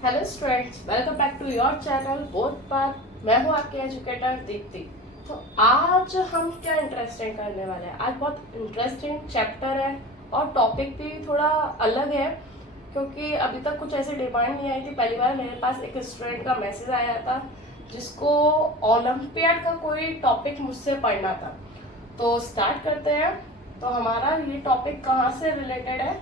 Hello students, welcome back to your channel both path. मैं हूँ आपके एजुकेटर दीप्ति। तो आज हम क्या इंटरेस्टिंग करने वाले हैं। आज बहुत इंटरेस्टिंग चैप्टर है और टॉपिक भी थोड़ा अलग है, क्योंकि अभी तक कुछ ऐसी डिमांड नहीं आई थी। पहली बार मेरे पास एक स्टूडेंट का मैसेज आया था जिसको ओलंपियाड का कोई टॉपिक मुझसे पढ़ना था। तो स्टार्ट करते हैं। तो हमारा ये टॉपिक कहाँ से रिलेटेड है?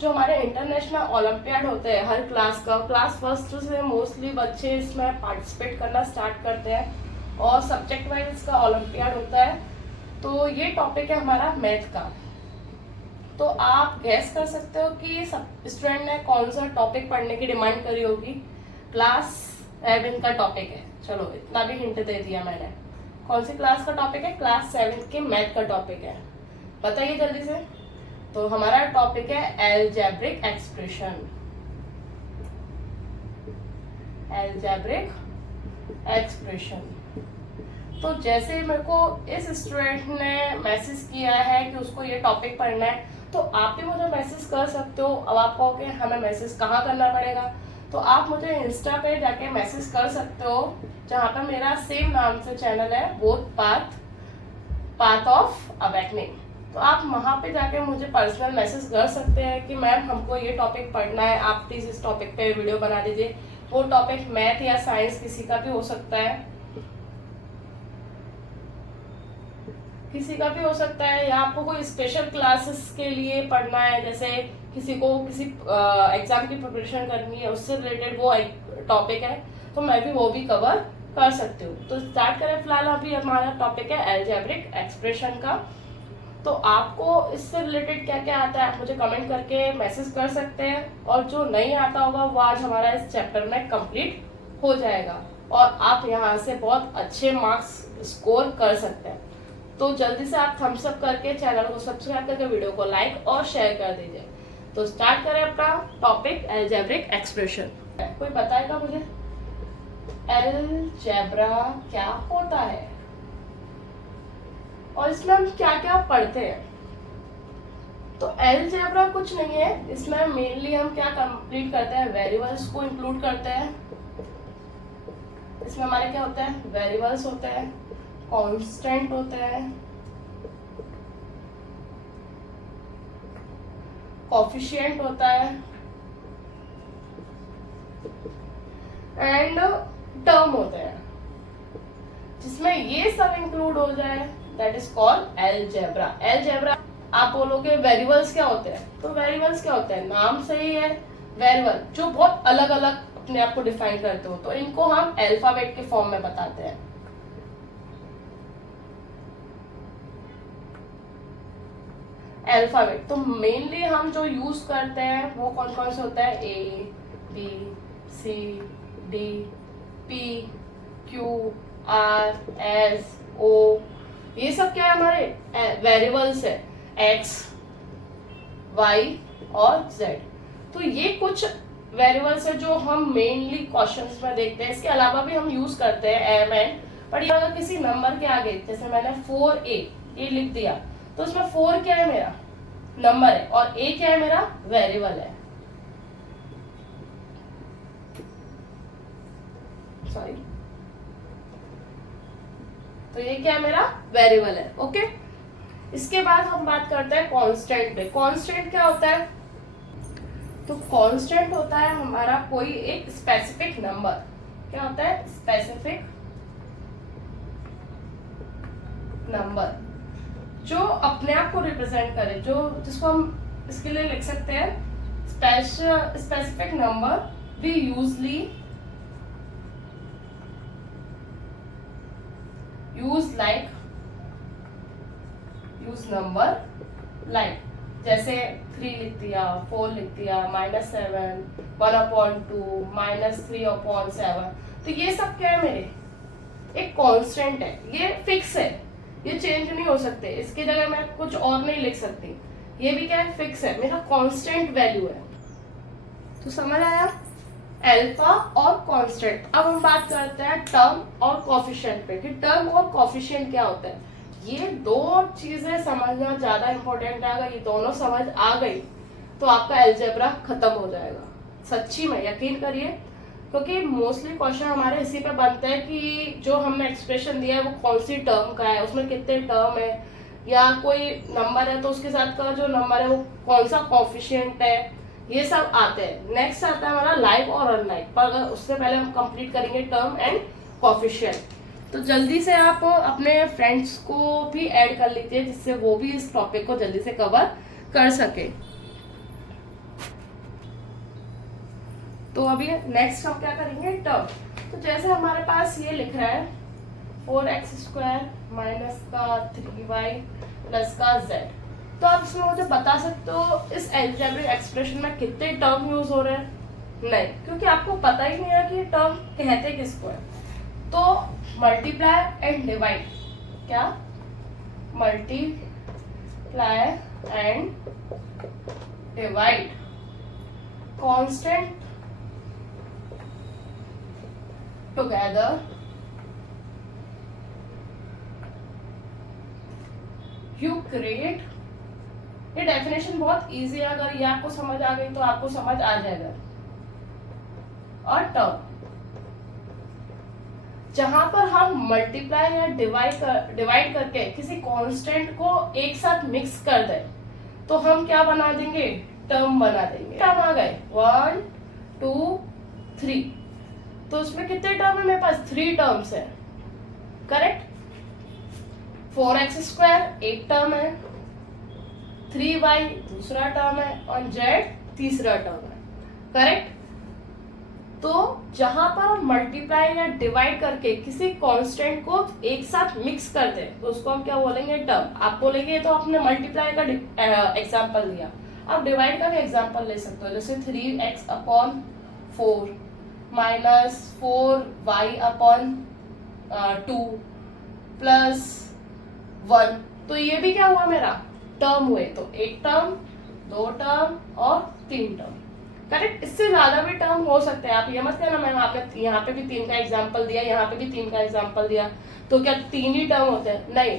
जो हमारे इंटरनेशनल ओलंपियाड होते हैं हर क्लास का, क्लास फर्स्ट से मोस्टली बच्चे इसमें पार्टिसिपेट करना स्टार्ट करते हैं और सब्जेक्ट वाइज इसका ओलंपियाड होता है। तो ये टॉपिक है हमारा मैथ का। तो आप गैस कर सकते हो कि स्टूडेंट ने कौन सा टॉपिक पढ़ने की डिमांड करी होगी। क्लास 7 का टॉपिक है। चलो इतना भी हिंट दे दिया मैंने। कौन सी क्लास का टॉपिक है? क्लास 7 के मैथ का टॉपिक है। बताइए जल्दी से। तो हमारा टॉपिक है एलजेब्रिक एक्सप्रेशन। Algebraic expression. तो जैसे मेरे को इस स्टूडेंट ने मैसेज किया है कि उसको ये टॉपिक पढ़ना है, तो आप भी मुझे मैसेज कर सकते हो। अब आप कहोगे हमें मैसेज कहाँ करना पड़ेगा, तो आप मुझे इंस्टा पे जाके मैसेज कर सकते हो, जहाँ पर मेरा सेम नाम से चैनल है बोथ पाथ ऑफ अवेकनिंग। तो आप वहाँ पे जाके मुझे पर्सनल मैसेज कर सकते हैं कि मैम हमको ये टॉपिक पढ़ना है, आप प्लीज़ इस टॉपिक पे वीडियो बना दीजिए। वो टॉपिक मैथ या साइंस किसी का भी हो सकता है, किसी का भी हो सकता है, या आपको कोई स्पेशल क्लासेस के लिए पढ़ना है, जैसे किसी को किसी एग्जाम की प्रिपरेशन करनी है, उससे रिलेटेड वो टॉपिक है, तो मैं भी वो भी कवर कर सकती हूँ। तो स्टार्ट करें। फिलहाल अभी हमारा टॉपिक है एलजेब्रिक एक्सप्रेशन का। तो आपको इससे रिलेटेड क्या क्या आता है आप मुझे कमेंट करके मैसेज कर सकते हैं, और जो नहीं आता होगा वो आज हमारा इस चैप्टर में कंप्लीट हो जाएगा और आप यहाँ से बहुत अच्छे मार्क्स स्कोर कर सकते हैं। तो जल्दी से आप थम्स अप करके चैनल को सब्सक्राइब करके वीडियो को लाइक और शेयर कर दीजिए। तो स्टार्ट करें अपना टॉपिक एलजेब्रिक एक्सप्रेशन। कोई बताएगा मुझे एलजेब्रा क्या होता है और इसमें हम क्या क्या पढ़ते हैं? तो एलजेब्रा कुछ नहीं है, इसमें मेनली हम क्या कंप्लीट करते हैं, वेरिएबल्स को इंक्लूड करते हैं। इसमें हमारे क्या होते हैं, वेरिएबल्स होते हैं, कांस्टेंट होते हैं, कोफिशिएंट होता है एंड टर्म होते हैं। जिसमें ये सब इंक्लूड हो जाए that is called algebra. Algebra आप बोलोगे वेरिएबल्स क्या होते हैं, तो वेरिएबल्स क्या होते हैं, नाम से ही है वेरिएबल, जो बहुत अलग अलग अपने आप को डिफाइन करते हो, तो इनको हम अल्फाबेट के फॉर्म में बताते हैं। अल्फाबेट तो मेनली हम जो यूज करते हैं वो कौन कौन से होता है, A B C D P Q R S O, ये सब क्या है हमारे वेरिएबल्स है, एक्स वाई और जेड। तो ये कुछ वेरिएबल्स है जो हम मेनली क्वेश्चंस में देखते हैं। इसके अलावा भी हम यूज करते हैं एम एन, पर ये अगर किसी नंबर के आगे, जैसे मैंने 4a ये लिख दिया, तो इसमें 4 क्या है, मेरा नंबर है, और a क्या है, मेरा वेरिएबल है। सॉरी, तो ये क्या है, मेरा वेरिएबल है। ओके, इसके बाद हम बात करते हैं कांस्टेंट पे। कांस्टेंट क्या होता है? तो कांस्टेंट होता है हमारा कोई एक स्पेसिफिक नंबर। क्या होता है? स्पेसिफिक नंबर जो अपने आप को रिप्रेजेंट करे, जो जिसको हम इसके लिए लिख सकते हैं specific number we usually use number like, जैसे 3 लिख दिया, 4 लिख दिया, -7, 1/2, -3/7। तो ये सब क्या है, मेरे एक कांस्टेंट है, ये फिक्स है, ये चेंज नहीं हो सकते। इसकी जगह मैं कुछ और नहीं लिख सकती। ये भी क्या है, फिक्स है, मेरा कांस्टेंट वैल्यू है। तो समझ आया अल्फा और कांस्टेंट। अब हम बात करते हैं टर्म और कोफिशिएंट पे, कि टर्म और कोफिशिएंट क्या होता है। ये दो चीजें समझना ज्यादा इंपॉर्टेंट है। अगर ये दोनों समझ आ गई तो आपका अलजेब्रा खत्म हो जाएगा। सच्ची में यकीन करिए, क्योंकि मोस्टली क्वेश्चन हमारे इसी पे बनते हैं कि जो हमने एक्सप्रेशन दिया है वो कौन सी टर्म का है, उसमें कितने टर्म है, या कोई नंबर है तो उसके साथ का जो नंबर है वो कौन सा कॉफिशिएंट है, ये सब आते हैं। नेक्स्ट आता है हमारा लाइक और अनलाइक, पर उससे पहले हम कंप्लीट करेंगे टर्म एंड कॉफिशिएंट। तो जल्दी से आप अपने फ्रेंड्स को भी ऐड कर लीजिए, जिससे वो भी इस टॉपिक को जल्दी से कवर कर सके। तो अभी नेक्स्ट हम क्या करेंगे, टर्म। तो जैसे हमारे पास ये लिख रहा है 4x² माइनस का 3y प्लस का z, तो आप इसमें मुझे बता सकते हो इस अलजेब्रिक एक्सप्रेशन में कितने टर्म यूज हो रहे हैं? नहीं, क्योंकि आपको पता ही नहीं है कि टर्म कहते किसको है। तो मल्टीप्लाई एंड डिवाइड, क्या multiply and divide constant together you create. ये डेफिनेशन बहुत इजी है, अगर ये आपको समझ आ गई तो आपको समझ आ जाएगा। और टर्म जहां पर हम मल्टीप्लाई या डिवाइड करके किसी कांस्टेंट को एक साथ मिक्स कर दें तो हम क्या बना देंगे, टर्म बना देंगे। टर्म आ गए 1 2 3, तो उसमें कितने टर्म है मेरे पास? 3 टर्म्स है, करेक्ट। 4x² एक टर्म है, 3y दूसरा टर्म है और z तीसरा टर्म है, करेक्ट। तो जहां पर हम मल्टीप्लाई या डिवाइड करके किसी कांस्टेंट को एक साथ मिक्स कर दे तो उसको हम क्या बोलेंगे, टर्म। आप बोलेंगे तो आपने मल्टीप्लाई का एग्जांपल दिया, आप डिवाइड का भी एग्जांपल ले सकते हो, जैसे 3x/4 माइनस 4y/2 प्लस 1, तो ये भी क्या हुआ मेरा, टर्म हुए। तो एक टर्म, 2 टर्म और 3 टर्म, करेक्ट। इससे ज्यादा भी टर्म हो सकते हैं, आप ये मत कहना मैं यहाँ पे भी 3 का एग्जांपल दिया, यहाँ पे भी 3 का एग्जांपल दिया, तो क्या 3 ही टर्म होते हैं? नहीं,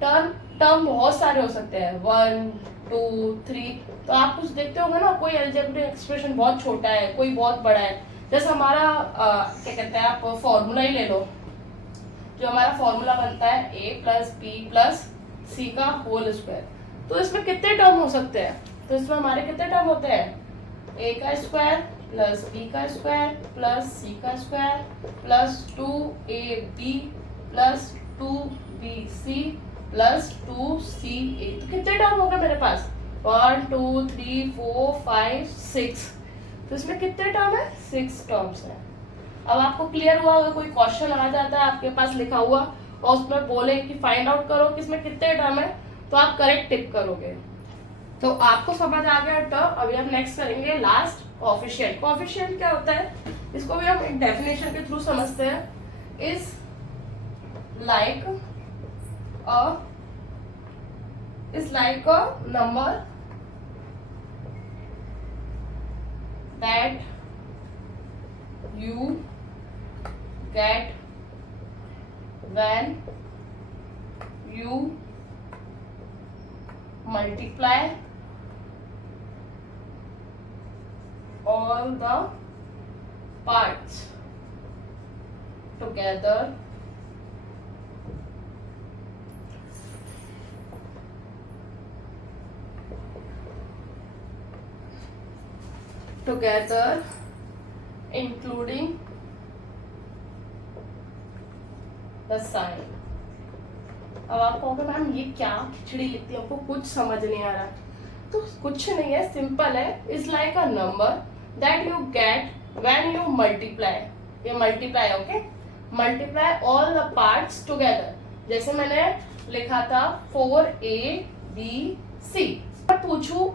टर्म बहुत सारे हो सकते हैं, 1 2 3। तो आप कुछ देखते होंगे ना, कोई अलजेब्रिक एक्सप्रेशन बहुत छोटा है, कोई बहुत बड़ा है। जैसे हमारा क्या कहते हैं, आप फॉर्मूला ही ले लो, जो हमारा फॉर्मूला बनता है a + b + c का होल स्क्वायर, तो इसमें कितने टर्म हो सकते हैं? तो इसमें हमारे कितने टर्म होते हैं, a का स्क्वायर प्लस b का स्क्वायर प्लस c का square plus 2ab plus 2bc plus 2ca। तो कितने टर्म हो गए मेरे पास? 1 2 3 4 5 6, तो इसमें कितने टर्म है? 6 टर्म्स है। अब आपको क्लियर हुआ होगा, कोई क्वेश्चन आ जाता है आपके पास लिखा हुआ और उसमें बोले कि फाइंड आउट करो कि इसमें कितने टर्म है, तो आप करेक्ट टिक करोगे। तो आपको समझ आ गया टर्म। अभी हम नेक्स्ट करेंगे लास्ट, कोएफिशिएंट। कोएफिशिएंट क्या होता है, इसको भी हम एक डेफिनेशन के थ्रू समझते हैं। Is like a number that you get when you multiply all the parts together including the sign। अब आप कहोगे मैम ये क्या खिचड़ी लिखती है, आपको कुछ समझ नहीं आ रहा। तो कुछ नहीं है, सिंपल है। Is like a number that you get when you multiply, ये multiply, okay, multiply all the parts together. जैसे मैंने लिखा था 4abc, मैं पूछूं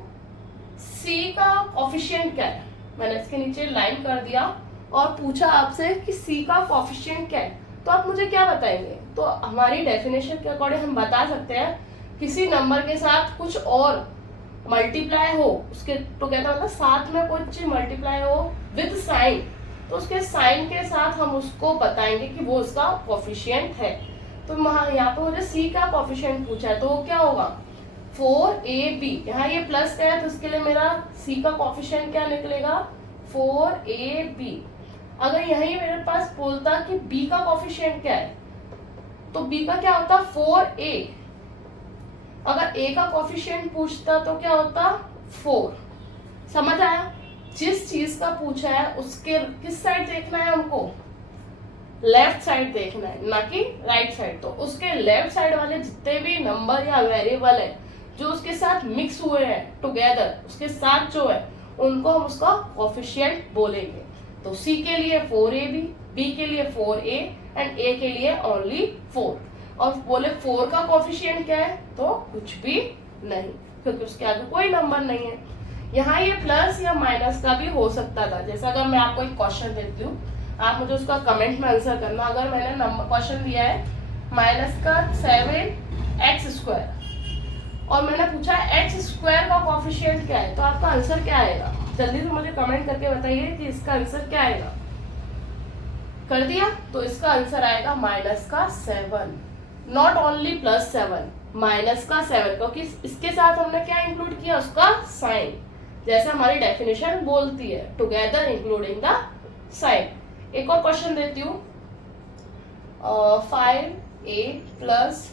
c का कोएफिशिएंट क्या है, मैंने इसके नीचे लाइन कर दिया और पूछा आपसे कि c का कोएफिशिएंट क्या है, तो आप मुझे क्या बताएंगे? तो हमारी डेफिनेशन के अकॉर्डिंग हम बता सकते हैं किसी नंबर के साथ कुछ और मल्टीप्लाई हो, उसके टुगेदर मतलब साथ में कुछ चीज मल्टीप्लाई हो विद साइन, तो उसके साइन के साथ हम उसको बताएंगे कि वो उसका कोएफिशिएंट है। तो यहाँ पे मुझे c का कोएफिशिएंट पूछा है, तो वो क्या होगा 4ab, यहाँ ये प्लस का है तो इसके लिए मेरा c का कोएफिशिएंट क्या निकलेगा 4ab। अगर यही मेरे पास बोलता कि b का कोफिशिएंट क्या है, तो b का क्या होता 4a। अगर a का कोफिशिएंट पूछता तो क्या होता 4। समझ आया? जिस चीज का पूछा है उसके किस साइड देखना है हमको, लेफ्ट साइड देखना है, ना कि राइट साइड। तो उसके लेफ्ट साइड वाले जितने भी नंबर या वेरिएबल है जो उसके साथ मिक्स हुए हैं टुगेदर, उसके साथ जो है उनको हम उसका कोफिशिएंट बोलेंगे। तो c के लिए 4ab, b के लिए 4a एंड a के लिए ओनली 4। और बोले 4 का कोफिशिएंट क्या है, तो कुछ भी नहीं, क्योंकि उसके आगे कोई नंबर नहीं है। यहाँ ये प्लस या माइनस का भी हो सकता था। जैसा अगर मैं आपको एक क्वेश्चन देती हूँ, आप मुझे उसका कमेंट में आंसर करना। अगर मैंने नंबर क्वेश्चन दिया है माइनस का 7x² और मैंने पूछा x² का कोफिशिएंट क्या है, तो आपका आंसर क्या आएगा? जल्दी से मुझे कमेंट करके बताइए कि इसका आंसर क्या आएगा। कर दिया? तो इसका आंसर आएगा माइनस का 7, नॉट ओनली +7, माइनस का 7, क्योंकि इसके साथ हमने क्या इंक्लूड किया, उसका साइन, जैसे हमारी डेफिनेशन बोलती है, टुगेदर इंक्लूडिंग द साइन। एक और क्वेश्चन देती हूँ, 5a +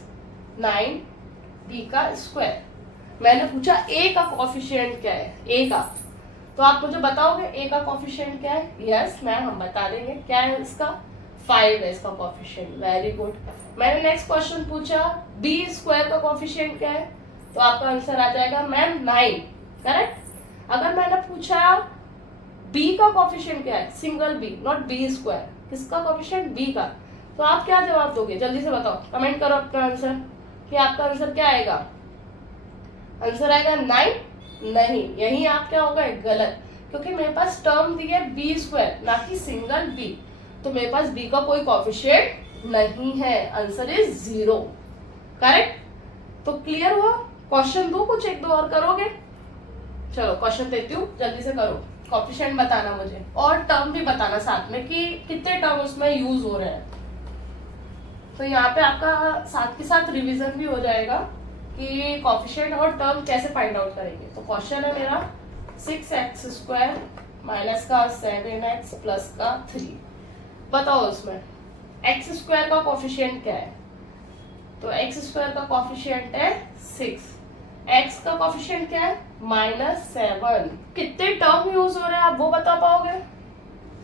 9b का स्क्वायर। मैंने पूछा a का कोफिशिएंट क्या है, a का, तो आप मुझे बताओगे a का कोफिशिएंट क्या है? यस मैम, हम बता देंगे। क्या है इसका? 5 है इसका कोफिशिएंट। Very good. मैंने नेक्स्ट क्वेश्चन पूछा b² का कोफिशिएंट क्या है, तो आपका आंसर आ जाएगा मैम 9। करेक्ट। अगर मैंने पूछा b का कोफिशिएंट क्या है, सिंगल b, नॉट b², किसका कोफिशिएंट? b का, तो आप क्या जवाब दोगे? जल्दी से बताओ, कमेंट करो अपना आंसर कि आपका आंसर क्या आएगा। आंसर आएगा 9? नहीं, यही आप क्या होगा गलत, क्योंकि मेरे पास टर्म दी है b², ना कि सिंगल b, तो मेरे पास b का कोई कोफिशिएंट नहीं है। Answer is 0। करेक्ट। तो क्लियर हुआ? क्वेश्चन दो, कुछ एक दो और करोगे? चलो क्वेश्चन देती हूँ, जल्दी से करो। कोफिशिएंट बताना मुझे और टर्म भी बताना साथ में कि कितने टर्म उसमें यूज हो रहे हैं। तो यहाँ पे आपका साथ के साथ रिवीजन भी हो जाएगा कि कोफिशिएंट और टर्म कैसे फाइंड आउट करेंगे। तो क्वेश्चन है मेरा 6x² माइनस का 7x प्लस का 3। बताओ उसमें x² का कोफिशिएंट क्या है, तो x² का कोफिशिएंट है 6, x का कोफिशिएंट क्या है -7। कितने टर्म यूज हो रहे हैं आप वो बता पाओगे?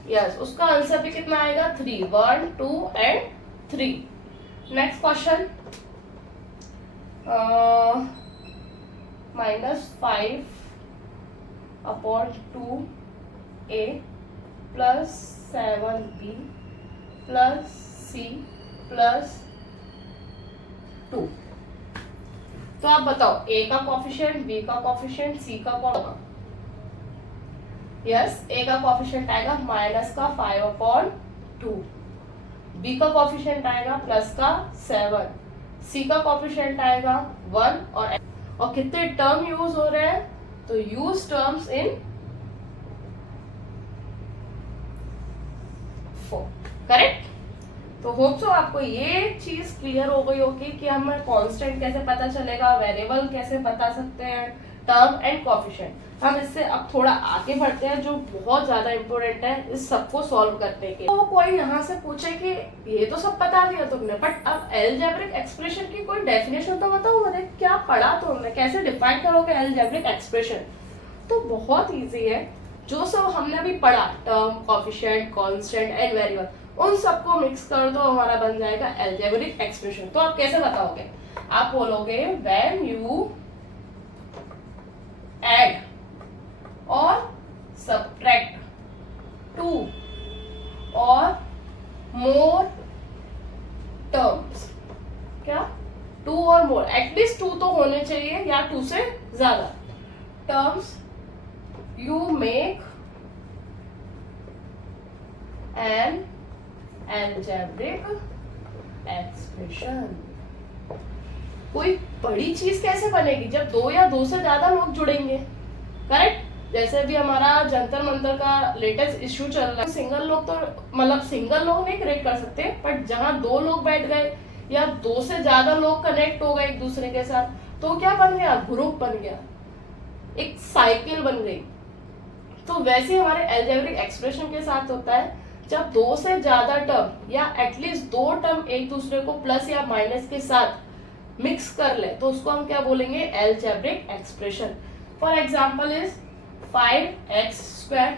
यस, उसका आंसर भी कितना आएगा 3, 1, 2 and 3। Next question, -5/2a + 7b + c + 2। तो आप बताओ a का कोफिशिएंट, b का कोफिशिएंट, c का कौन होगा? यस, a का कोफिशिएंट आएगा -5/2, b का कोफिशिएंट आएगा +7, c का कोफिशिएंट आएगा 1 और कितने टर्म यूज हो रहे हैं? तो यूज टर्म्स इन 4। करेक्ट। तो होप सो आपको ये चीज क्लियर हो गई होगी कि हमें कांस्टेंट कैसे पता चलेगा, वेरिएबल कैसे बता सकते हैं, टर्म एंड कोफिशिएंट। हम इससे अब थोड़ा आगे बढ़ते हैं, जो बहुत ज्यादा इंपॉर्टेंट है इस सबको सॉल्व करने के। तो कोई यहाँ से पूछे कि ये तो सब बता दिया तुमने, बट अब अलजेब्रिक एक्सप्रेशन की कोई डेफिनेशन तो बताओ मुझे, क्या पढ़ा तुमने, कैसे डिफाइन करोगे अलजेब्रिक एक्सप्रेशन? तो बहुत ईजी है, जो सब हमने अभी पढ़ा, term, coefficient, constant and variable, उन सबको मिक्स कर दो, हमारा बन जाएगा अलजेब्रिक एक्सप्रेशन। तो आप कैसे बताओगे? आप बोलोगे व्हेन यू ऐड और सब्ट्रैक्ट 2 और मोर टर्म्स, क्या 2 और मोर, एटलीस्ट 2 तो होने चाहिए या 2 से ज्यादा terms, you make an algebraic expression. कोई बड़ी चीज कैसे बनेगी जब 2 या 2 से ज्यादा लोग जुड़ेंगे? करेक्ट। जैसे भी हमारा जंतर मंतर का लेटेस्ट इश्यू चल रहा है, सिंगल लोग तो मतलब सिंगल लोग नहीं क्रिएट कर सकते, बट जहां 2 लोग बैठ गए या 2 से ज्यादा लोग कनेक्ट हो गए एक दूसरे के साथ, तो क्या बन गया? ग्रुप बन गया, एक साइकिल बन गई। तो वैसे ही हमारे अलजेब्रिक एक्सप्रेशन के साथ होता है, जब दो से ज्यादा टर्म या एटलीस्ट दो टर्म एक दूसरे को प्लस या माइनस के साथ मिक्स कर ले तो उसको हम क्या बोलेंगे, algebraic expression. For example is 5x²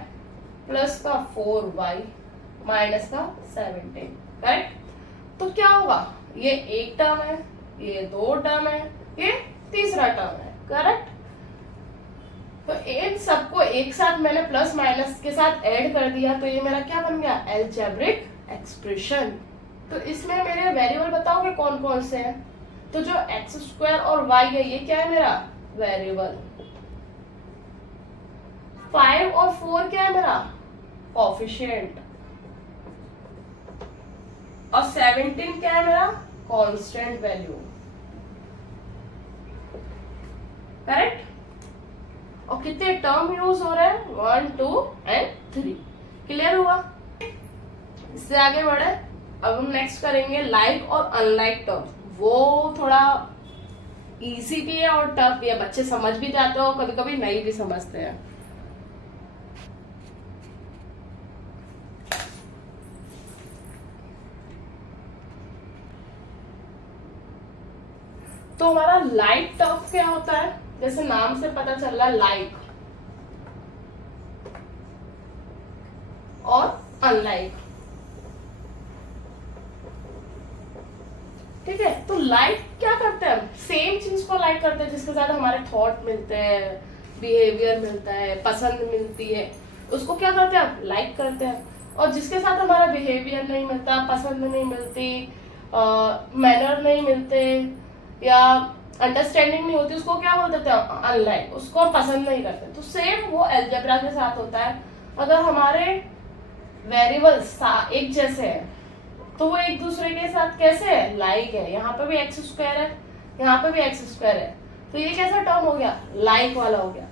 plus का 4y माइनस का 17, करेक्ट। तो क्या होगा, ये एक टर्म है, ये दो टर्म है, ये तीसरा टर्म है, करेक्ट। तो इन सबको एक साथ मैंने प्लस माइनस के साथ ऐड कर दिया तो ये मेरा क्या बन गया, अलजेब्रिक एक्सप्रेशन। तो इसमें मेरे वेरिएबल बताओगे कौन कौन से हैं, तो जो x² और y है ये क्या है मेरा वेरिएबल, 5 और 4 क्या है मेरा कोफिशिएंट, और 17 क्या है मेरा कांस्टेंट वैल्यू, करेक्ट। और कितने टर्म यूज हो रहे हैं, 1 2 और 3, क्लियर हुआ। इससे आगे बढ़े, अब हम नेक्स्ट करेंगे लाइक और अनलाइक टर्म। वो थोड़ा इजी भी है और टफ भी है, बच्चे समझ भी जाते हो, कभी कभी नहीं भी समझते हैं। तो हमारा लाइक टर्म क्या होता है, जैसे नाम से पता चल रहा है लाइक और अनलाइक, ठीक है। तो लाइक क्या करते हैं, हम सेम चीज को लाइक करते हैं जिसके साथ हमारे थॉट मिलते हैं, बिहेवियर मिलता है, पसंद मिलती है, उसको क्या करते हैं हम लाइक करते हैं। और जिसके साथ हमारा बिहेवियर नहीं मिलता, पसंद नहीं मिलती, मैनर नहीं मिलते या अंडरस्टैंडिंग नहीं होती, उसको क्या बोल देते हैं अनलाइक, उसको हम पसंद नहीं करते। तो सेम वो अलजेब्रा के साथ होता है, अगर हमारे वेरिएबल्स एक जैसे हैं तो वो एक दूसरे के साथ कैसे है, लाइक है। यहाँ पे भी x² है, यहाँ पे भी x² है, तो ये कैसा टर्म हो गया, लाइक वाला हो गया।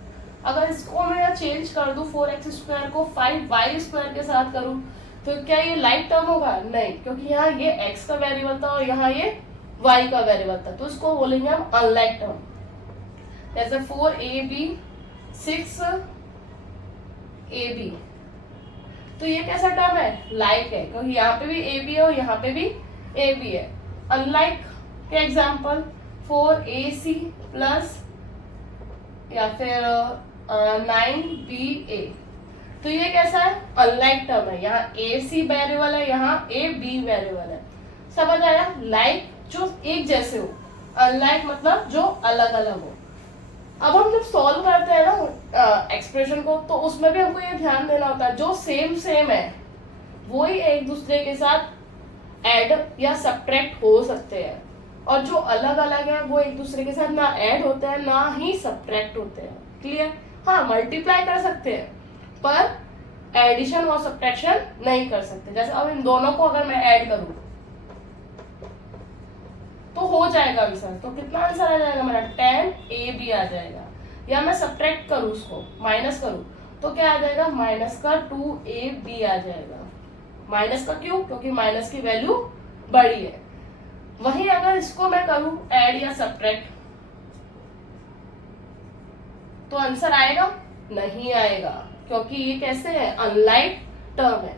अगर इसको मैं चेंज कर दूं 4x² को 5y² के साथ करूं तो क्या ये लाइक टर्म होगा, नहीं, क्योंकि यहाँ ये x का वेरिएबल था और यहाँ ये y का वेरिएबल था, तो इसको बोलेंगे हम अनलाइक टर्म। जैसे 4ab 6ab, तो ये कैसा टर्म है, लाइक है, क्योंकि यहाँ पे भी ab है और यहाँ पे भी ab है। अनलाइक के एग्जाम्पल 4ac प्लस या फिर 9ba, तो ये कैसा है, अनलाइक टर्म है, यहाँ ac वेरिएबल है, यहाँ ab वेरिएबल है, समझ आया। लाइक जो एक जैसे हो, अनलाइक मतलब जो अलग अलग हो। अब हम जब सॉल्व करते हैं ना एक्सप्रेशन को, तो उसमें भी हमको ये ध्यान देना होता है, जो सेम सेम है वो ही एक दूसरे के साथ ऐड या सब्ट्रैक्ट हो सकते हैं, और जो अलग अलग है वो एक दूसरे के साथ ना ऐड होते हैं ना ही सब्ट्रैक्ट होते हैं, क्लियर। हाँ, मल्टीप्लाई कर सकते हैं पर एडिशन और सब्ट्रैक्शन नहीं कर सकते। जैसे अब इन दोनों को अगर मैं ऐड करूं तो हो जाएगा आंसर, तो कितना आंसर आ जाएगा मेरा 10ab आ जाएगा। या मैं सब्ट्रैक्ट करूं, उसको माइनस करूं, तो क्या आ जाएगा, माइनस का 2ab आ जाएगा। माइनस का क्यों, क्योंकि माइनस की वैल्यू बड़ी है। वहीं अगर इसको मैं करूं ऐड या सब्ट्रैक्ट तो आंसर आएगा, नहीं आएगा, क्योंकि ये कैसे है, अनलाइक टर्म है।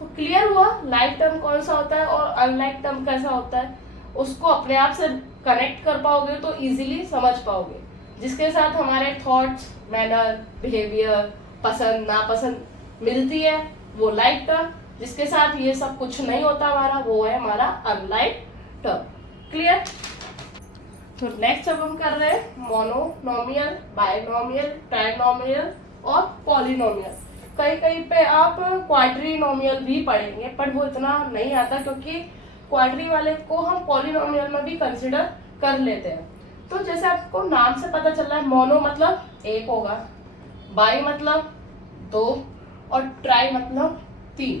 तो क्लियर हुआ लाइक टर्म कौन सा होता है और अनलाइक टर्म कैसा होता है, उसको अपने आप से कनेक्ट कर पाओगे तो इजीली समझ पाओगे। जिसके साथ हमारे थॉट्स, मैनर, बिहेवियर, पसंद नापसंद मिलती है वो लाइक टर्म, जिसके साथ ये सब कुछ नहीं होता हमारा, वो है हमारा अनलाइक टर्म। क्लियर। तो नेक्स्ट अब हम कर रहे हैं मोनोनोमियल, बाइनोमियल, ट्राइनोमियल और पॉलिनोमियल। कहीं कहीं पे आप क्वाड्रीनोमियल भी पढ़ेंगे, पर वो इतना नहीं आता, क्योंकि क्वाड्री वाले को हम पॉलिनोमियल में भी कंसिडर कर लेते हैं। तो जैसे आपको नाम से पता चल रहा है, मोनो मतलब एक होगा, बाई मतलब दो और ट्राई मतलब तीन,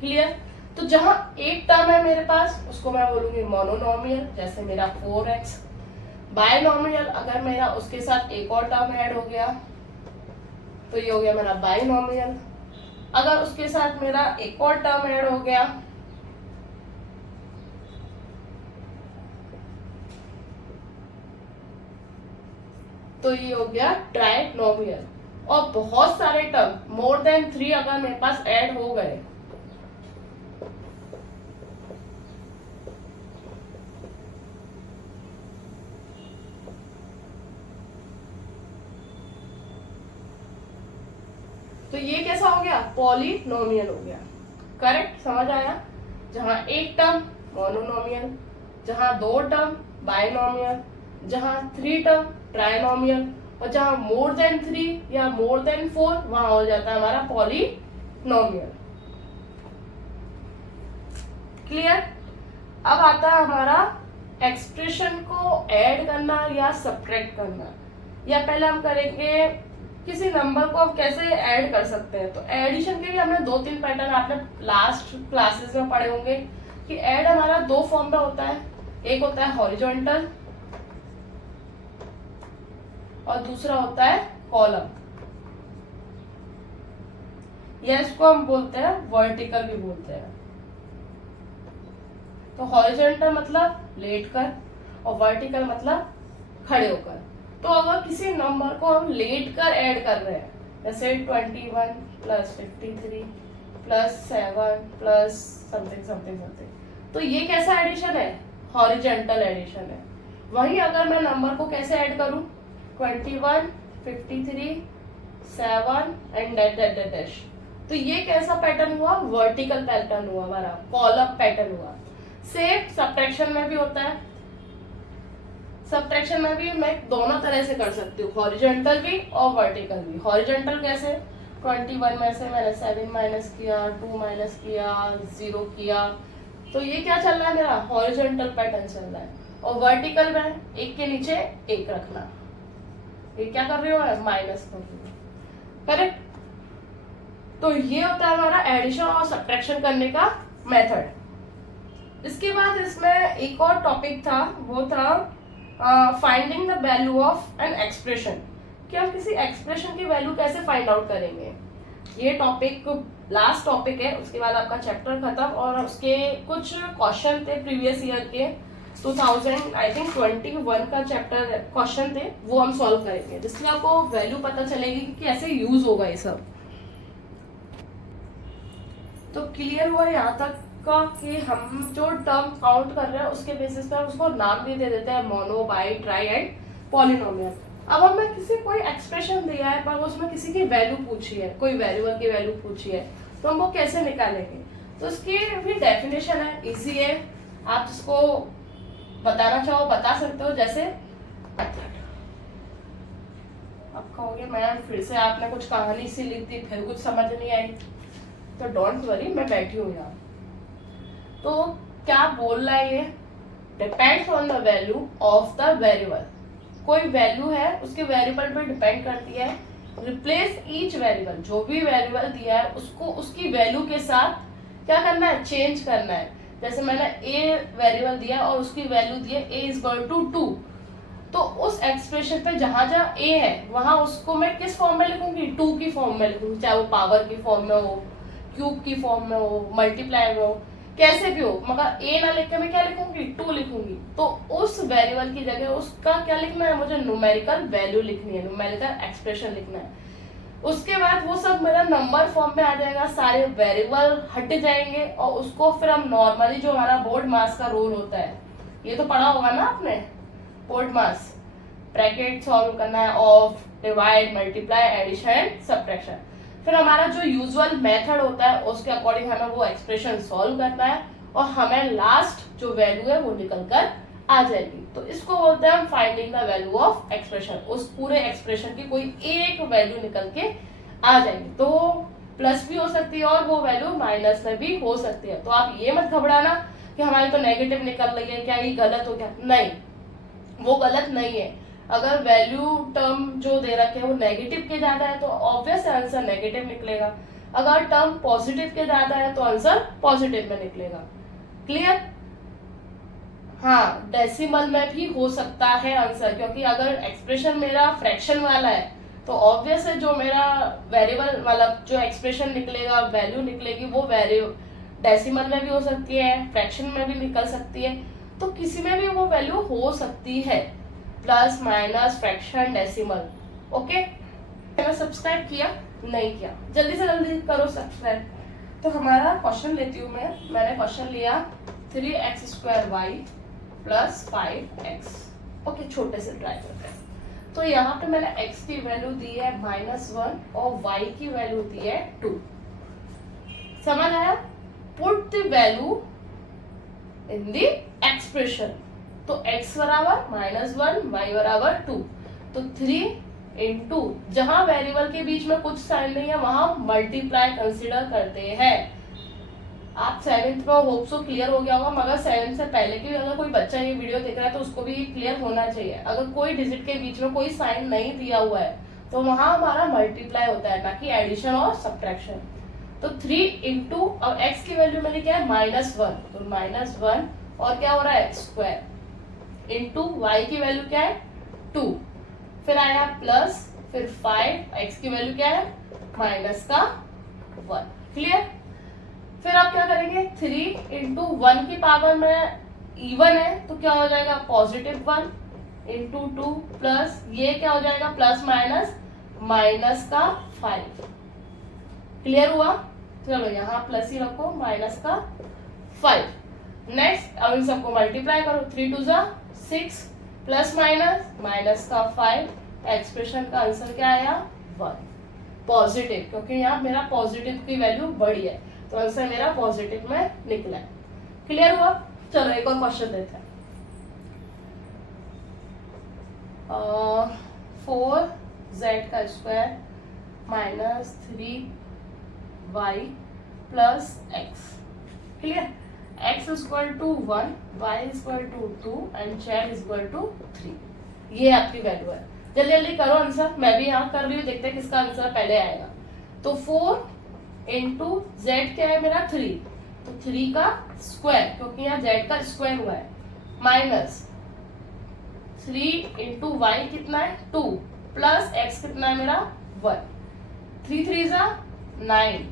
क्लियर। तो जहां एक टर्म है मेरे पास उसको मैं बोलूंगी मोनोनोमियल, जैसे मेरा 4x। बाइनोमियल अगर मेरा उसके साथ एक और टर्म ऐड हो गया तो ये हो गया मेरा बाइनोमियल। अगर उसके साथ मेरा एक और टर्म ऐड हो गया तो ये हो गया ट्राइनोमियल। और बहुत सारे टर्म मोर देन 3 अगर मेरे पास ऐड हो गए, तो ये कैसा हो गया, पॉलिनोमियल हो गया। करेक्ट, समझ आया। जहां एक टर्म मोनोनोमियल, जहां 2 टर्म बाइनोमियल, जहां 3 टर्म ट्राइनोमियल, और जहां मोर देन 3 या मोर देन 4 वहां हो जाता है हमारा पॉलिनोमियल। क्लियर। अब आता है हमारा एक्सप्रेशन को ऐड करना या सब्ट्रैक्ट करना। या पहले हम करेंगे किसी नंबर को आप कैसे ऐड कर सकते हैं। तो एडिशन के लिए हमने 2-3 पैटर्न आपने लास्ट क्लासेस में पढ़े होंगे कि ऐड हमारा 2 फॉर्म में होता है। एक होता है हॉरिजॉन्टल और दूसरा होता है कॉलम, या इसको हम बोलते हैं वर्टिकल भी बोलते हैं। तो हॉरिजॉन्टल मतलब लेटकर और वर्टिकल मतलब खड़े होकर। तो अगर किसी नंबर को हम लेटकर ऐड कर रहे हैं, जैसे 21 plus 53 plus 7 plus something something something, तो ये कैसा एडिशन है, हॉरिजॉन्टल एडिशन है। वहीं अगर मैं नंबर को कैसे ऐड करूं, 21 53 7 एंड डैश, तो ये कैसा पैटर्न हुआ, वर्टिकल पैटर्न हुआ हमारा, कॉलम पैटर्न हुआ। सेम सब्ट्रैक्शन में भी होता है। सब्ट्रैक्शन में भी मैं दोनों तरह से कर सकती हूँ, हॉरिजॉन्टल भी और वर्टिकल भी। हॉरिजॉन्टल कैसे, 21 में से मैंने 7 माइनस किया, 2 माइनस किया, 0 किया, तो ये क्या चल रहा है मेरा, हॉरिजॉन्टल पैटर्न चल रहा है। और वर्टिकल में एक के नीचे एक रखना, ये क्या कर रही हूँ मैं, माइनस कर रही हूँ। करेक्ट। तो ये होता है हमारा एडिशन और सब्ट्रैक्शन करने का मेथड। इसके बाद इसमें एक और टॉपिक था, वो था finding the value of an expression, कि हम किसी एक्सप्रेशन की वैल्यू कैसे फाइंड आउट करेंगे। ये टॉपिक लास्ट टॉपिक है, उसके बाद आपका चैप्टर खत्म। और उसके कुछ क्वेश्चन थे प्रीवियस ईयर के, 2021 का चैप्टर क्वेश्चन थे, वो हम सॉल्व करेंगे, जिससे आपको वैल्यू पता चलेगी कि कैसे यूज होगा ये सब। तो क्लियर हुआ यहाँ तक का कि हम जो टर्म काउंट कर रहे हैं उसके बेसिस पर उसको नाम भी दे देते हैं, mono, by, try and polynomial. अब हमें किसी कोई एक्सप्रेशन दिया है पर उसमें किसी की वैल्यू पूछी है, कोई वेरिएबल की वैल्यू पूछी है, तो हम वो कैसे निकालेंगे। तो इसकी भी डेफिनेशन है, इजी है, आप जिसको बताना चाहो बता सकते हो। जैसे अब कहोगे मैम फिर से आपने कुछ कहानी सी लिख दी, फिर कुछ समझ नहीं आई, तो डोंट वरी, मैं बैठी हूँ यहाँ। तो क्या बोल रहा है ये, depends on the value of the variable. कोई वैल्यू है उसके वेरिएबल पर डिपेंड करती है। रिप्लेस ईच वेरिएबल, जो भी वेरिएबल दिया है उसको उसकी वैल्यू के साथ क्या करना है, चेंज करना है। जैसे मैंने ए वेरिएबल दिया और उसकी वैल्यू दी है ए इज इक्वल टू 2, तो उस एक्सप्रेशन पे जहां जहां ए है वहां उसको मैं किस फॉर्म में लिखूंगी, 2 की फॉर्म में लिखूंगी, चाहे वो पावर की फॉर्म में हो, क्यूब की फॉर्म में हो, मल्टीप्लाई में हो, कैसे भी हो, मगर ए ना लिख के मैं क्या लिखूंगी, 2 लिखूंगी। तो उस वेरिएबल की जगह उसका क्या लिखना है, मुझे न्यूमेरिकल वैल्यू लिखनी है, न्यूमेरिकल एक्सप्रेशन लिखना है। उसके बाद वो सब मेरा नंबर फॉर्म में आ जाएगा, सारे वेरिएबल हट जाएंगे और उसको फिर हम नॉर्मली जो हमारा बोर्ड मास का रोल होता है, ये तो पढ़ा होगा ना आपने, बोर्ड मास, ब्रैकेट सॉल्व करना है, of, divide, multiply, addition, subtraction. फिर हमारा जो यूजुअल मेथड होता है उसके अकॉर्डिंग हमें वो एक्सप्रेशन सॉल्व करना है और हमें लास्ट जो वैल्यू है वो निकल कर आ जाएगी। तो इसको बोलते हैं हम finding the value of expression. उस पूरे एक्सप्रेशन की कोई एक वैल्यू निकल के आ जाएगी, तो प्लस भी हो सकती है और वो वैल्यू माइनस में भी हो सकती है। तो आप ये मत घबराना कि हमारी तो नेगेटिव निकल रही है, क्या ये गलत हो गया, नहीं, वो गलत नहीं है। अगर वैल्यू टर्म जो दे रखे है वो नेगेटिव के ज्यादा है तो ऑब्वियस आंसर नेगेटिव निकलेगा, अगर टर्म पॉजिटिव के ज्यादा है तो आंसर पॉजिटिव में निकलेगा। क्लियर। हाँ, डेसिमल में भी हो सकता है आंसर, क्योंकि अगर एक्सप्रेशन मेरा फ्रैक्शन वाला है तो ऑब्वियस है जो मेरा वेरिएबल मतलब जो एक्सप्रेशन निकलेगा, वैल्यू निकलेगी, वो वैल्यू डेसिमल में भी हो सकती है, फ्रैक्शन में भी निकल सकती है, तो किसी में भी वो वैल्यू हो सकती है, plus, minus, fraction, decimal. Okay, मैंने सब्सक्राइब किया नहीं किया, जल्दी से जल्दी करो सब्सक्राइब। तो हमारा क्वेश्चन लेती हूँ मैंने क्वेश्चन लिया 3x² y plus 5x। Okay, छोटे से ट्राई करते हैं। तो यहाँ पे मैंने x की वैल्यू दी है -1 और y की वैल्यू दी है 2। समझ आया? Put the value in the expression. तो x बराबर -1, y बराबर 2। तो 3 इंटू, जहां वेरिएबल के बीच में कुछ साइन नहीं है वहां मल्टीप्लाई कंसीडर करते हैं। आप 7th में होप सो क्लियर हो गया होगा, मगर 7th से पहले की अगर कोई बच्चा ये वीडियो देख रहा है तो उसको भी क्लियर होना चाहिए। अगर कोई डिजिट के बीच में कोई साइन नहीं दिया हुआ है तो वहां हमारा मल्टीप्लाई होता है, ना कि एडिशन और सब्ट्रैक्शन। तो 3 इंटू, अब x की वैल्यू मैंने क्या है -1, तो -1 और क्या हो रहा है स्क्वायर इंटू y की वैल्यू क्या है 2, फिर आया प्लस, फिर 5, x की वैल्यू क्या है -1। क्लियर? फिर आप क्या करेंगे 3 इंटू 1 की पावर में इवन है तो क्या हो जाएगा +1 इंटू 2 प्लस, ये क्या हो जाएगा प्लस -5। क्लियर हुआ? चलो यहाँ प्लस ही रखो, -5। नेक्स्ट, अब इन सबको मल्टीप्लाई करो, 3 2 6 प्लस -5। एक्सप्रेशन का आंसर क्या आया 1, पॉजिटिव, क्योंकि यहाँ मेरा पॉजिटिव की वैल्यू बड़ी है तो आंसर मेरा पॉजिटिव में निकला है। क्लियर हुआ? चलो एक और क्वेश्चन देते हैं। 4z² -3y plus x। Clear? x = 1, y = 2 and z = 3। ये आपकी वैल्यू है। जल्दी जल्दी करो आंसर, मैं भी यहाँ कर रही हूँ, देखते हैं किसका आंसर पहले आएगा। तो 4 इंटू जेड क्या है मेरा 3, तो 3 का स्क्वायर, क्योंकि यहाँ जेड का स्क्वायर हुआ है, -3 इंटू वाई कितना है 2 प्लस एक्स कितना है मेरा 1। 3 3 9,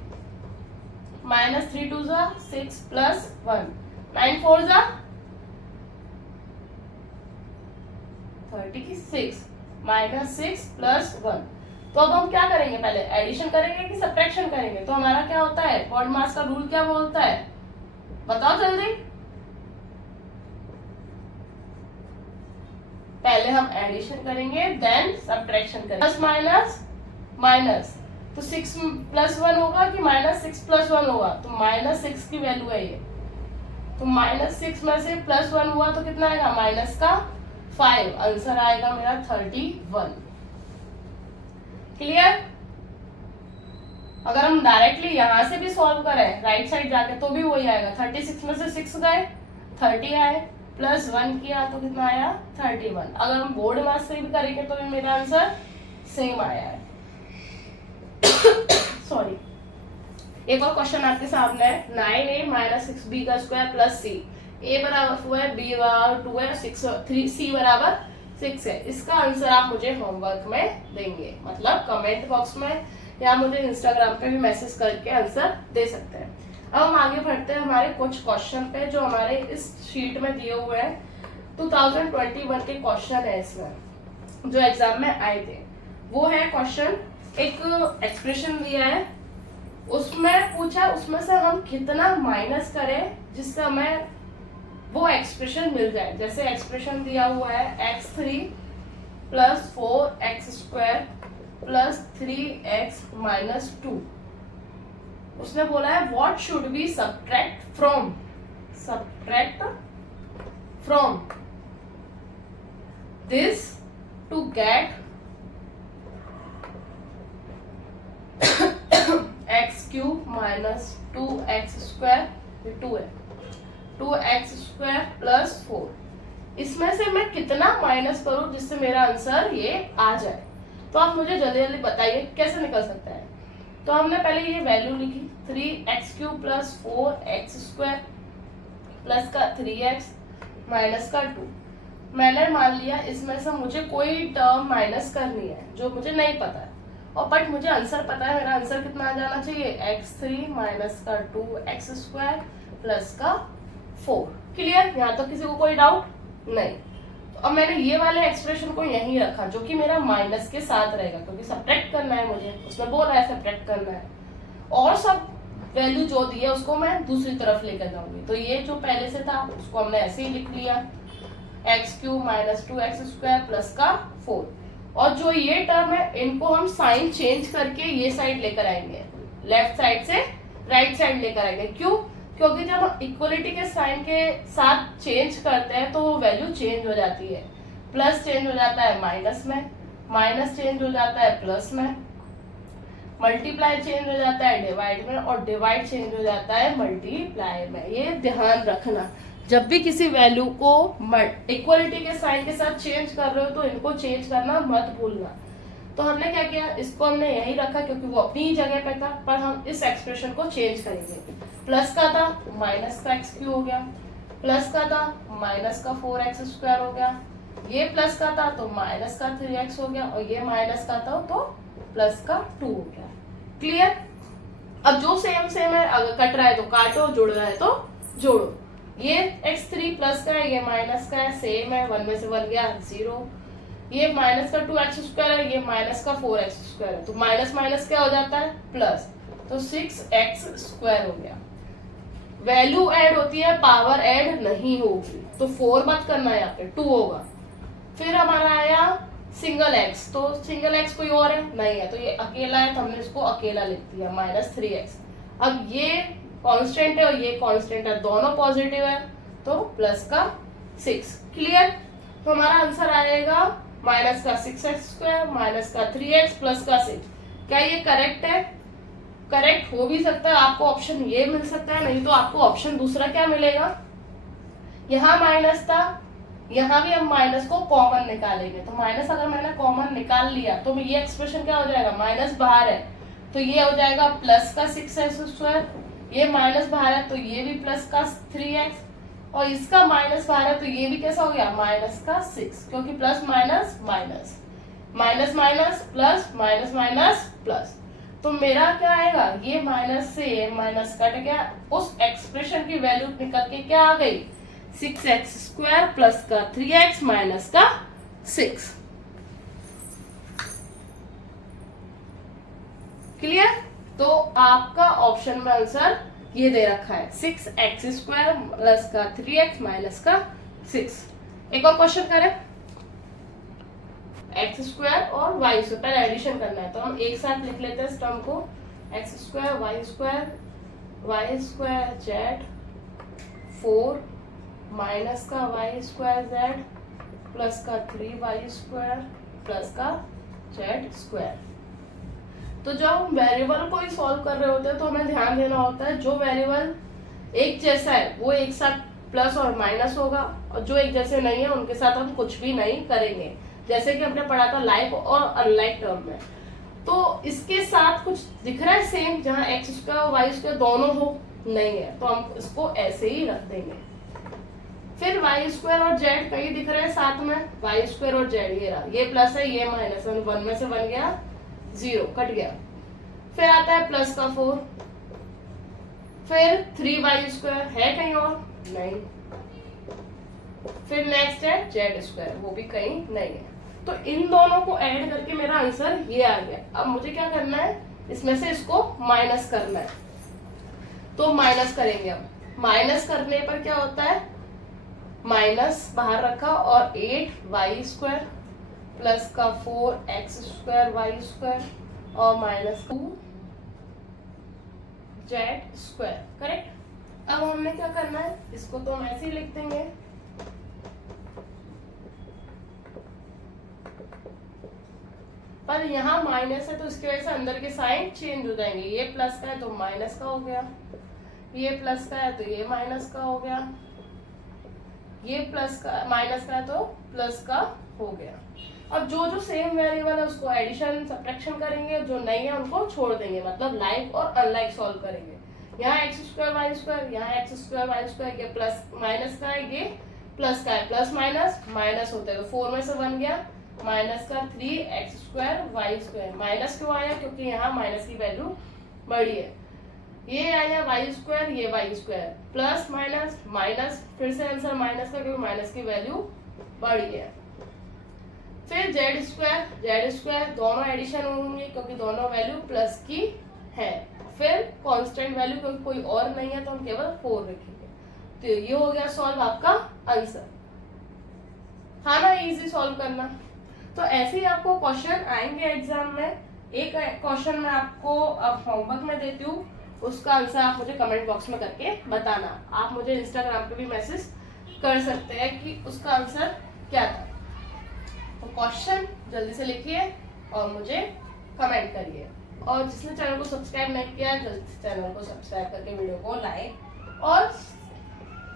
-3 2 6 प्लस 1, 9 4 36, -6 प्लस 1। तो अब हम क्या करेंगे, पहले एडिशन करेंगे कि सब्ट्रैक्शन करेंगे? तो हमारा क्या होता है, बॉड मास का रूल क्या बोलता है, बताओ जल्दी। पहले हम एडिशन करेंगे देन सब्ट्रैक्शन करेंगे। प्लस माइनस माइनस, तो 6 प्लस 1 होगा कि -6 प्लस 1 होगा? तो -6 की वैल्यू है ये, तो -6 में से +1 हुआ तो कितना आएगा -5। आंसर आएगा मेरा 31। क्लियर? अगर हम डायरेक्टली यहां से भी सॉल्व करें राइट साइड जाके तो भी वही आएगा। 36 में से 6 गए 30 आए, प्लस 1 किया तो कितना आया 31। अगर हम बोर्ड मास से भी करेंगे तो भी मेरा आंसर सेम आया है। सॉरी, एक और क्वेश्चन आपके सामने है। 9a - 6b² plus c, a बराबर 4 है, b बराबर 2 है, 3c बराबर 6 है। इसका आंसर आप मुझे होमवर्क में देंगे, मतलब कमेंट बॉक्स में या मुझे इंस्टाग्राम पे भी मैसेज करके आंसर दे सकते हैं। अब हम आगे बढ़ते हैं हमारे कुछ क्वेश्चन पे जो हमारे इस शीट में दिए हुए हैं। 2021 के क्वेश्चन है इसमें जो एग्जाम में आए थे। वो है क्वेश्चन, एक एक्सप्रेशन दिया है, उसमें पूछा उसमें से हम कितना माइनस करें जिससे हमें वो एक्सप्रेशन मिल जाए। जैसे एक्सप्रेशन दिया हुआ है x3 + 4x² + 3x - 2। उसने बोला है what should be subtract from this to get x³ - 2x², 2 है, 2x² + 4। इसमें से मैं कितना माइनस करूं जिससे मेरा आंसर ये आ जाए? तो आप मुझे जल्दी जल्दी बताइए कैसे निकल सकता है। तो हमने पहले ये वैल्यू लिखी 3x³ + 4x² प्लस का 3x माइनस का 2। मैंने मान लिया इसमें से मुझे कोई टर्म माइनस करनी है जो मुझे नहीं पता है, और बट मुझे आंसर पता है। मेरा आंसर कितना आ जाना चाहिए, x3 माइनस का 2x² प्लस का 4। क्लियर? यहाँ तो किसी को कोई डाउट नहीं। अब मैंने ये वाले एक्सप्रेशन को यहीं रखा जो कि मेरा माइनस के साथ रहेगा, क्योंकि सब्ट्रैक्ट करना है मुझे, उसमें बोला है सब्ट्रैक्ट करना है, और सब वैल्यू जो दी है उसको मैं दूसरी तरफ लेकर जाऊंगी। तो ये जो पहले से था उसको हमने ऐसे ही लिख लिया, x cube minus 2x² plus का 4, और जो ये टर्म है इनको हम साइन चेंज करके ये साइड लेकर आएंगे, लेफ्ट साइड से राइट साइड लेकर आएंगे। क्यों? क्योंकि जब हम इक्वलिटी के साइन के साथ चेंज करते हैं तो वो वैल्यू चेंज हो जाती है, प्लस चेंज हो जाता है माइनस में, माइनस चेंज हो जाता है प्लस में, मल्टीप्लाई चेंज हो जाता है डिवाइड में, और डिवाइड चेंज हो जाता है मल्टीप्लाई में। ये ध्यान रखना, जब भी किसी वैल्यू को इक्वलिटी के साइन के साथ चेंज कर रहे हो तो इनको चेंज करना मत भूलना। तो हमने क्या किया, इसको हमने यही रखा क्योंकि वो अपनी ही जगह पे था, पर हम इस एक्सप्रेशन को चेंज करेंगे। प्लस का था माइनस का x³ हो गया, प्लस का था माइनस का 4x² हो गया, ये प्लस का था तो माइनस का 3x हो गया, और ये माइनस का था तो प्लस का 2 हो गया। क्लियर? अब जो सेम सेम है, अगर कट रहा है तो काटो, जुड़ रहा है तो जोड़ो। ये x3 प्लस का है, ये माइनस का है, सेम है, 1 में से 1 गया 0। ये माइनस का 2x² है, ये माइनस का 4x² है, तो माइनस माइनस क्या हो जाता है प्लस, तो 6x² हो गया। वैल्यू ऐड होती है, पावर ऐड नहीं होगी, तो 4 मत करना है, यहाँ पे 2 होगा। फिर हमारा आया सिंगल x, तो सिंगल x कोई और है नहीं है, तो ये अकेला है तो हमने इसको अकेला लिख दिया -3x। अब ये कांस्टेंट है और ये कांस्टेंट है, दोनों पॉजिटिव है, तो प्लस का 6। क्लियर? तो हमारा आंसर आएगा माइनस का 6x² माइनस का 3x प्लस का 6। क्या ये करेक्ट है? करेक्ट हो भी सकता है, आपको ऑप्शन ये मिल सकता है, नहीं तो आपको ऑप्शन दूसरा क्या मिलेगा, यहाँ माइनस था, यहाँ भी हम माइनस को कॉमन निकालेंगे, तो माइनस अगर मैंने कॉमन निकाल लिया तो ये एक्सप्रेशन क्या हो जाएगा, माइनस बाहर है तो ये हो जाएगा प्लस का 6x², ये माइनस बाहर है तो ये भी प्लस का 3x, और इसका माइनस बाहर है तो ये भी कैसा हो गया माइनस का 6, क्योंकि plus minus minus, minus minus plus, minus minus plus. तो मेरा क्या आएगा, ये माइनस से ये माइनस कट गया, उस एक्सप्रेशन की वैल्यू निकल के क्या आ गई, 6x² प्लस का 3x माइनस का 6। क्लियर? तो आपका ऑप्शन में आंसर ये दे रखा है 6x² प्लस का 3x माइनस का 6। एक और क्वेश्चन करें, x² और y², पहले एडिशन करना है तो हम एक साथ लिख लेते हैं इस टर्म को, x² y² z 4 माइनस का y² z प्लस का 3y² प्लस का z²। तो जब हम वेरिएबल को ही सॉल्व कर रहे होते हैं तो हमें ध्यान देना होता है जो वेरिएबल एक जैसा है वो एक साथ प्लस और माइनस होगा, और जो एक जैसे नहीं है उनके साथ हम कुछ भी नहीं करेंगे, जैसे कि हमने पढ़ा था लाइक और अनलाइक टर्म में। तो इसके साथ कुछ दिख रहा है सेम, जहाँ x² और y² दोनों हो, नहीं है तो हम इसको ऐसे ही रख देंगे। फिर y² और z कहीं दिख रहे हैं साथ में, y² और z ये रहा, ये प्लस है ये माइनस, 1 में से 1 गया 0, कट गया। फिर आता है प्लस का 4, फिर 3y² है कहीं और नहीं, फिर नेक्स्ट है z², वो भी कहीं नहीं है। तो इन दोनों को ऐड करके मेरा आंसर ये आ गया। अब मुझे क्या करना है, इसमें से इसको माइनस करना है, तो माइनस करेंगे। अब माइनस करने पर क्या होता है, माइनस बाहर रखा और 8y² प्लस का 4x² y² और माइनस 2z²। करेक्ट? अब हमने क्या करना है, इसको तो हम ऐसे ही लिख देंगे, पर यहाँ माइनस है तो इसकी वजह से अंदर के साइन चेंज हो जाएंगे, ये प्लस का है तो माइनस का हो गया, ये प्लस का है तो ये माइनस का हो गया, ये प्लस का माइनस का है तो प्लस का हो गया। अब जो जो सेम वेरिएबल है उसको एडिशन सब्ट्रैक्शन करेंगे, जो नहीं है उनको छोड़ देंगे, मतलब लाइक और अनलाइक सॉल्व करेंगे। यहाँ x² y², यहाँ x² y², ये प्लस माइनस का है, ये प्लस का है, प्लस माइनस माइनस होता है, तो 4 में से 1 गया, माइनस का 3x² y²। माइनस क्यों आया, क्योंकि यहाँ माइनस की वैल्यू बड़ी है। ये आया y², ये y², प्लस माइनस माइनस, फिर से आंसर माइनस का, क्योंकि माइनस की वैल्यू बड़ी है। फिर जेड स्क्वायर दोनों एडिशन होंगे क्योंकि दोनों वैल्यू प्लस की है। फिर कांस्टेंट वैल्यू क्योंकि कोई और नहीं है तो हम केवल 4 रखेंगे। तो ये हो गया सॉल्व आपका आंसर। हाँ ना, इजी सॉल्व करना। तो ऐसे ही आपको क्वेश्चन आएंगे एग्जाम में। एक क्वेश्चन मैं आपको अब होमवर्क में देती हूँ, उसका आंसर आप मुझे कमेंट बॉक्स में करके बताना। आप मुझे इंस्टाग्राम पे भी मैसेज कर सकते हैं कि उसका आंसर क्या था। तो क्वेश्चन जल्दी से लिखिए और मुझे कमेंट करिए। और जिसने चैनल को सब्सक्राइब नहीं किया, जल्दी से चैनल को सब्सक्राइब करके वीडियो को लाइक और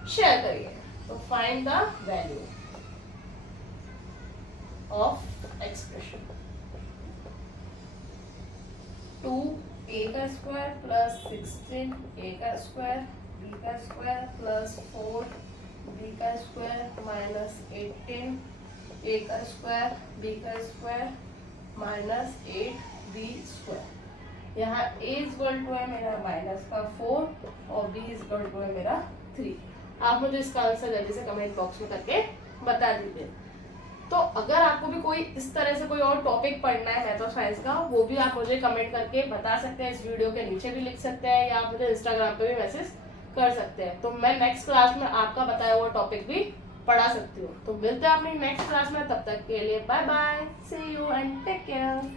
शेयर करिए। तो find the value of expression 2a का स्क्वायर प्लस 16a का स्क्वायर b का स्क्वायर प्लस 4b का स्क्वायर माइनस 18a का स्क्वायर b का स्क्वायर माइनस 8b स्क्वायर। यहाँ a इक्वल टू है मेरा माइनस का 4 और b इक्वल टू है मेरा 3। आप मुझे इसका आंसर जल्दी से कमेंट बॉक्स में करके बता दीजिए। तो अगर आपको भी कोई इस तरह से कोई और टॉपिक पढ़ना है मैथ और साइंस का, वो भी आप मुझे कमेंट करके बता सकते हैं। इस वीडियो के नीचे भी लिख सकते हैं या आप मुझे इंस्टाग्राम पे भी मैसेज कर सकते हैं। तो मैं नेक्स्ट क्लास में आपका बताया हुआ टॉपिक भी पढ़ा सकती हूँ। तो मिलते हैं अपनी नेक्स्ट क्लास में, तब तक के लिए bye bye, see you and take care.